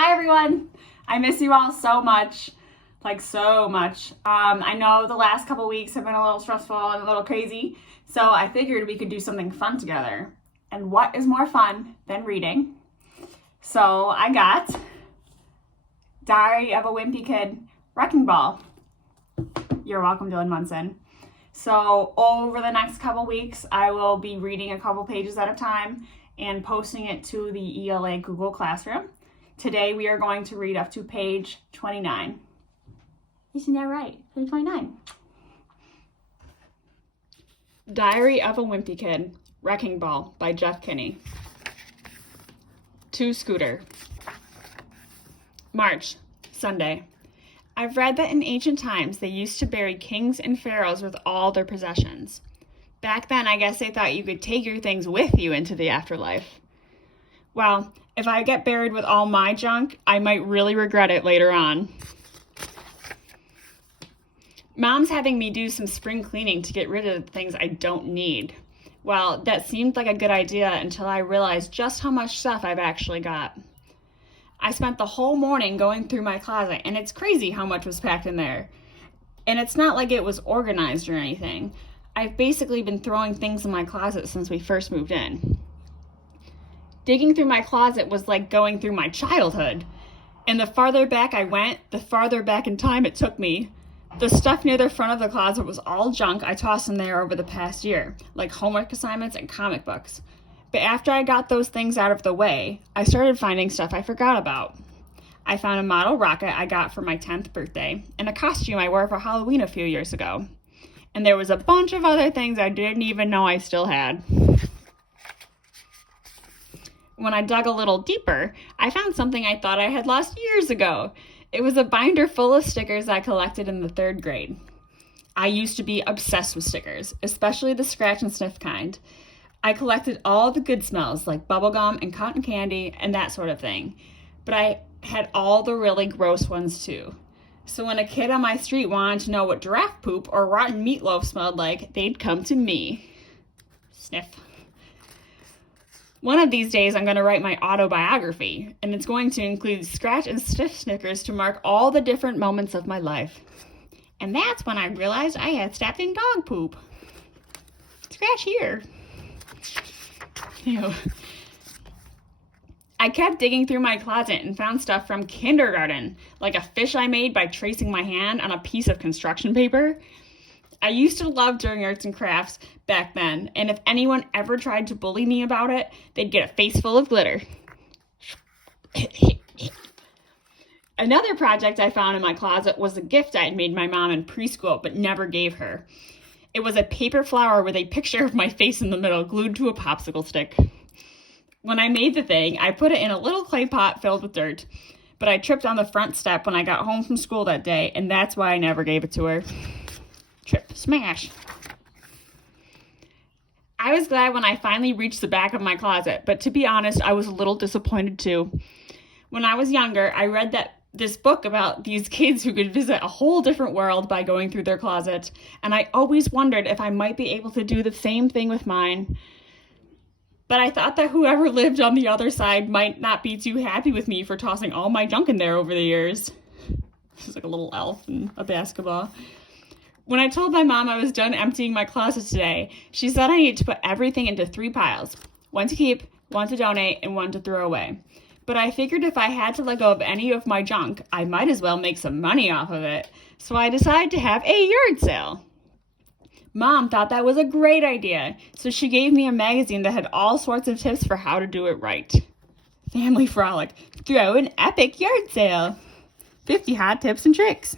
Hi everyone! I miss you all so much. Like so much. I know the last couple weeks have been a little stressful and a little crazy, so I figured we could do something fun together. And what is more fun than reading? So I got Diary of a Wimpy Kid, Wrecking Ball. You're welcome, Dylan Munson. So over the next couple weeks, I will be reading a couple pages at a time and posting it to the ELA Google Classroom. Today we are going to read up to page 29. Isn't that right? Page 29. Diary of a Wimpy Kid, Wrecking Ball by Jeff Kinney. To Scooter. March, Sunday. I've read that in ancient times they used to bury kings and pharaohs with all their possessions. Back then, I guess they thought you could take your things with you into the afterlife. Well, if I get buried with all my junk, I might really regret it later on. Mom's having me do some spring cleaning to get rid of the things I don't need. Well, that seemed like a good idea until I realized just how much stuff I've actually got. I spent the whole morning going through my closet, and it's crazy how much was packed in there. And it's not like it was organized or anything. I've basically been throwing things in my closet since we first moved in. Digging through my closet was like going through my childhood. And the farther back I went, the farther back in time it took me. The stuff near the front of the closet was all junk I tossed in there over the past year, like homework assignments and comic books. But after I got those things out of the way, I started finding stuff I forgot about. I found a model rocket I got for my 10th birthday, and a costume I wore for Halloween a few years ago. And there was a bunch of other things I didn't even know I still had. When I dug a little deeper, I found something I thought I had lost years ago. It was a binder full of stickers I collected in the 3rd grade. I used to be obsessed with stickers, especially the scratch and sniff kind. I collected all the good smells like bubblegum and cotton candy and that sort of thing. But I had all the really gross ones too. So when a kid on my street wanted to know what giraffe poop or rotten meatloaf smelled like, they'd come to me. Sniff. One of these days I'm going to write my autobiography, and it's going to include scratch and sniff stickers to mark all the different moments of my life. And that's when I realized I had stepped in dog poop. Scratch here. Ew. I kept digging through my closet and found stuff from kindergarten, like a fish I made by tracing my hand on a piece of construction paper. I used to love doing arts and crafts back then, and if anyone ever tried to bully me about it, they'd get a face full of glitter. Another project I found in my closet was a gift I'd made my mom in preschool but never gave her. It was a paper flower with a picture of my face in the middle glued to a popsicle stick. When I made the thing, I put it in a little clay pot filled with dirt, but I tripped on the front step when I got home from school that day, and that's why I never gave it to her. Trip, smash. I was glad when I finally reached the back of my closet, but to be honest, I was a little disappointed too. When I was younger, I read this book about these kids who could visit a whole different world by going through their closet, and I always wondered if I might be able to do the same thing with mine. But I thought that whoever lived on the other side might not be too happy with me for tossing all my junk in there over the years. She's like a little elf in a basketball. When I told my mom I was done emptying my closet today, she said I needed to put everything into 3 piles. One to keep, one to donate, and one to throw away. But I figured if I had to let go of any of my junk, I might as well make some money off of it. So I decided to have a yard sale. Mom thought that was a great idea, so she gave me a magazine that had all sorts of tips for how to do it right. Family Frolic. Throw an epic yard sale. 50 hot tips and tricks.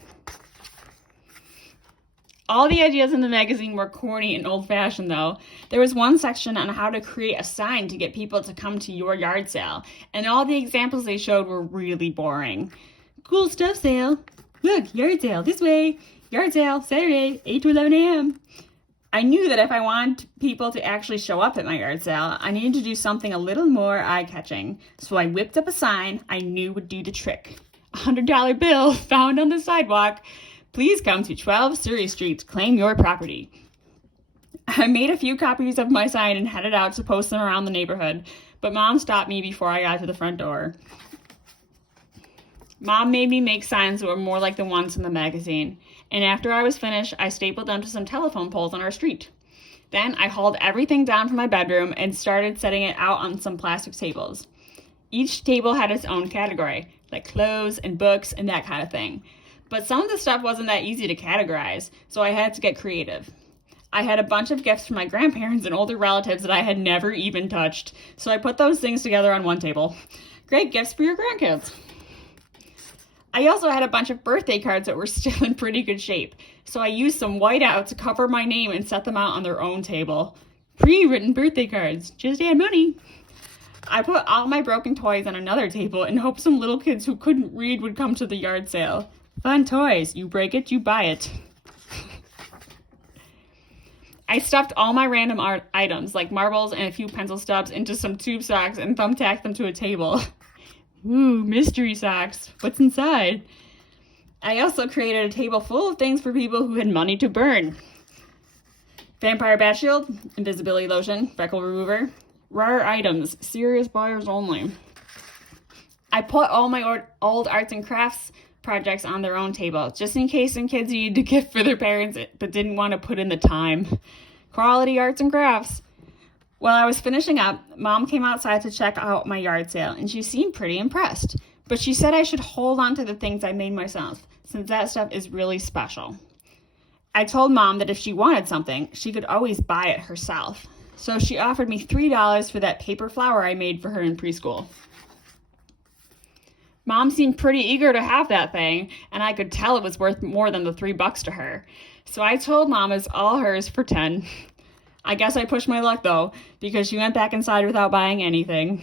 All the ideas in the magazine were corny and old-fashioned, though. There was one section on how to create a sign to get people to come to your yard sale, and all the examples they showed were really boring. Cool stuff sale. Look, yard sale, this way. Yard sale, Saturday, 8 to 11 a.m. I knew that if I wanted people to actually show up at my yard sale, I needed to do something a little more eye-catching. So I whipped up a sign I knew would do the trick. A $100 bill found on the sidewalk. Please come to 12 Surrey Street to claim your property. I made a few copies of my sign and headed out to post them around the neighborhood, but Mom stopped me before I got to the front door. Mom made me make signs that were more like the ones in the magazine, and after I was finished, I stapled them to some telephone poles on our street. Then I hauled everything down from my bedroom and started setting it out on some plastic tables. Each table had its own category, like clothes and books and that kind of thing. But some of the stuff wasn't that easy to categorize, so I had to get creative. I had a bunch of gifts from my grandparents and older relatives that I had never even touched, so I put those things together on one table. Great gifts for your grandkids. I also had a bunch of birthday cards that were still in pretty good shape, so I used some whiteout to cover my name and set them out on their own table. Pre-written birthday cards, just add money. I put all my broken toys on another table and hoped some little kids who couldn't read would come to the yard sale. Fun toys, you break it, you buy it. I stuffed all my random art items, like marbles and a few pencil stubs, into some tube socks and thumbtacked them to a table. Ooh, mystery socks. What's inside? I also created a table full of things for people who had money to burn. Vampire bat shield, invisibility lotion, freckle remover, rare items, serious buyers only. I put all my old arts and crafts projects on their own table, just in case some kids needed a gift for their parents but didn't want to put in the time. Quality arts and crafts. While I was finishing up, Mom came outside to check out my yard sale, and she seemed pretty impressed. But she said I should hold on to the things I made myself, since that stuff is really special. I told Mom that if she wanted something, she could always buy it herself. So she offered me $3 for that paper flower I made for her in preschool. Mom seemed pretty eager to have that thing, and I could tell it was worth more than the $3 to her. So I told Mom it's all hers for 10. I guess I pushed my luck though, because she went back inside without buying anything.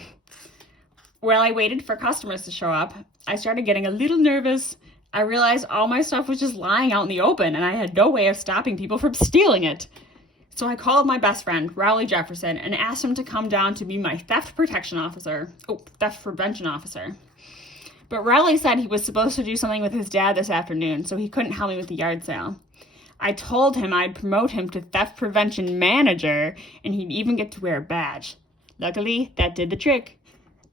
While I waited for customers to show up, I started getting a little nervous. I realized all my stuff was just lying out in the open, and I had no way of stopping people from stealing it. So I called my best friend, Rowley Jefferson, and asked him to come down to be my theft prevention officer. But Rowley said he was supposed to do something with his dad this afternoon, so he couldn't help me with the yard sale. I told him I'd promote him to theft prevention manager, and he'd even get to wear a badge. Luckily, that did the trick.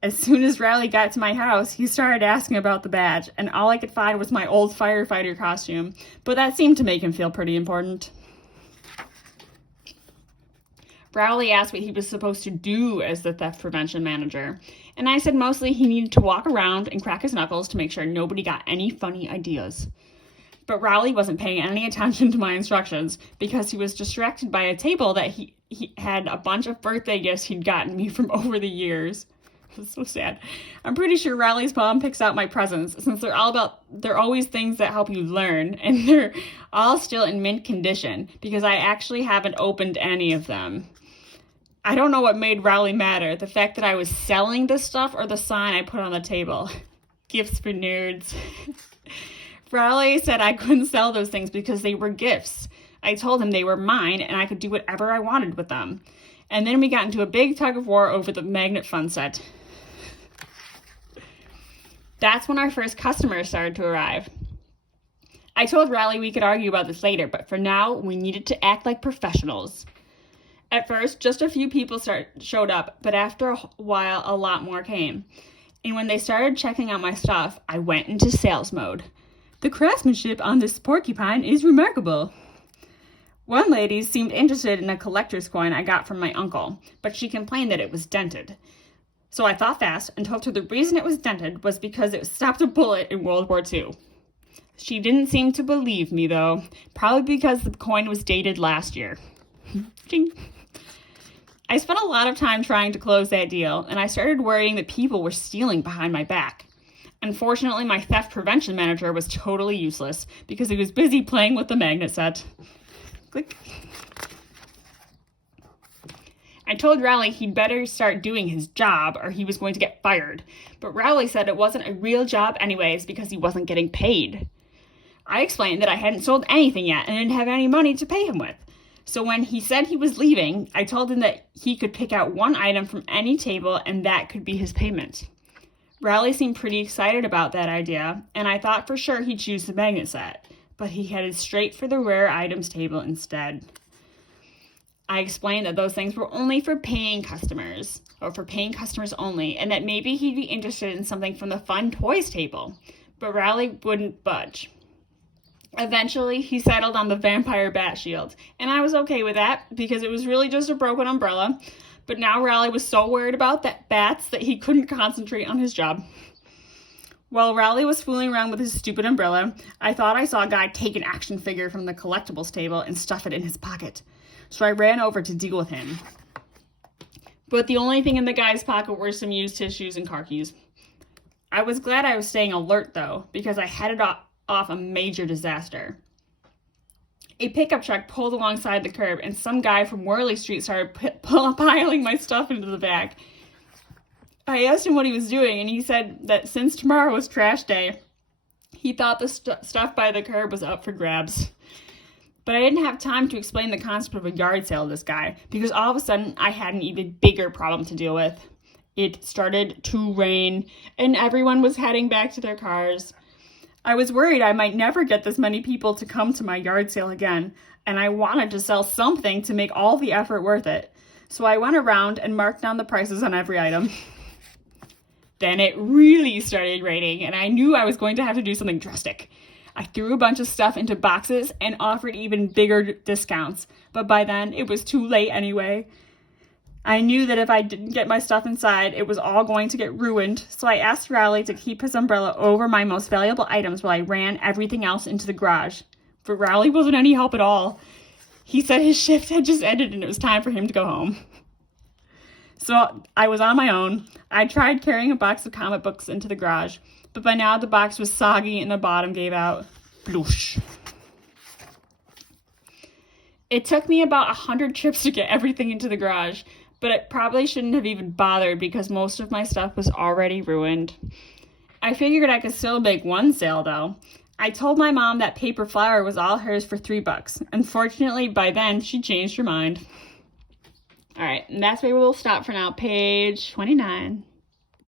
As soon as Rowley got to my house, he started asking about the badge, and all I could find was my old firefighter costume, but that seemed to make him feel pretty important. Rowley asked what he was supposed to do as the theft prevention manager, and I said mostly he needed to walk around and crack his knuckles to make sure nobody got any funny ideas. But Rowley wasn't paying any attention to my instructions because he was distracted by a table that he had a bunch of birthday gifts he'd gotten me from over the years. It's so sad. I'm pretty sure Rowley's mom picks out my presents since they're always things that help you learn, and they're all still in mint condition because I actually haven't opened any of them. I don't know what made Rowley madder, the fact that I was selling this stuff or the sign I put on the table. Gifts for nerds. Rowley said I couldn't sell those things because they were gifts. I told him they were mine and I could do whatever I wanted with them. And then we got into a big tug of war over the magnet fun set. That's when our first customers started to arrive. I told Rowley we could argue about this later, but for now, we needed to act like professionals. At first, just a few people showed up, but after a while, a lot more came. And when they started checking out my stuff, I went into sales mode. The craftsmanship on this porcupine is remarkable. One lady seemed interested in a collector's coin I got from my uncle, but she complained that it was dented. So I thought fast and told her the reason it was dented was because it stopped a bullet in World War II. She didn't seem to believe me, though, probably because the coin was dated last year. I spent a lot of time trying to close that deal, and I started worrying that people were stealing behind my back. Unfortunately, my theft prevention manager was totally useless because he was busy playing with the magnet set. Click. I told Rowley he'd better start doing his job or he was going to get fired, but Rowley said it wasn't a real job anyways because he wasn't getting paid. I explained that I hadn't sold anything yet and didn't have any money to pay him with. So when he said he was leaving, I told him that he could pick out one item from any table and that could be his payment. Rowley seemed pretty excited about that idea, and I thought for sure he'd choose the magnet set, but he headed straight for the rare items table instead. I explained that those things were only for paying customers, or for paying customers only, and that maybe he'd be interested in something from the fun toys table. but Riley wouldn't budge. Eventually, he settled on the vampire bat shield, and I was okay with that because it was really just a broken umbrella. But now Riley was so worried about that bats that he couldn't concentrate on his job. While Riley was fooling around with his stupid umbrella, I thought I saw a guy take an action figure from the collectibles table and stuff it in his pocket. So I ran over to deal with him. But the only thing in the guy's pocket were some used tissues and car keys. I was glad I was staying alert, though, because I headed off a major disaster. A pickup truck pulled alongside the curb, and some guy from Worley Street started piling my stuff into the back. I asked him what he was doing, and he said that since tomorrow was trash day, he thought the stuff by the curb was up for grabs. But I didn't have time to explain the concept of a yard sale to this guy, because all of a sudden I had an even bigger problem to deal with. It started to rain, and everyone was heading back to their cars. I was worried I might never get this many people to come to my yard sale again, and I wanted to sell something to make all the effort worth it. So I went around and marked down the prices on every item. Then it really started raining, and I knew I was going to have to do something drastic. I threw a bunch of stuff into boxes and offered even bigger discounts, but by then it was too late anyway. I knew that if I didn't get my stuff inside, it was all going to get ruined, so I asked Riley to keep his umbrella over my most valuable items while I ran everything else into the garage. But Riley wasn't any help at all. He said his shift had just ended and it was time for him to go home. So I was on my own. I tried carrying a box of comic books into the garage, but by now the box was soggy and the bottom gave out. Bloosh. It took me about 100 trips to get everything into the garage, but it probably shouldn't have even bothered because most of my stuff was already ruined. I figured I could still make one sale, though. I told my mom that paper flower was all hers for $3. Unfortunately, by then, she changed her mind. All right, and that's where we'll stop for now. Page 29.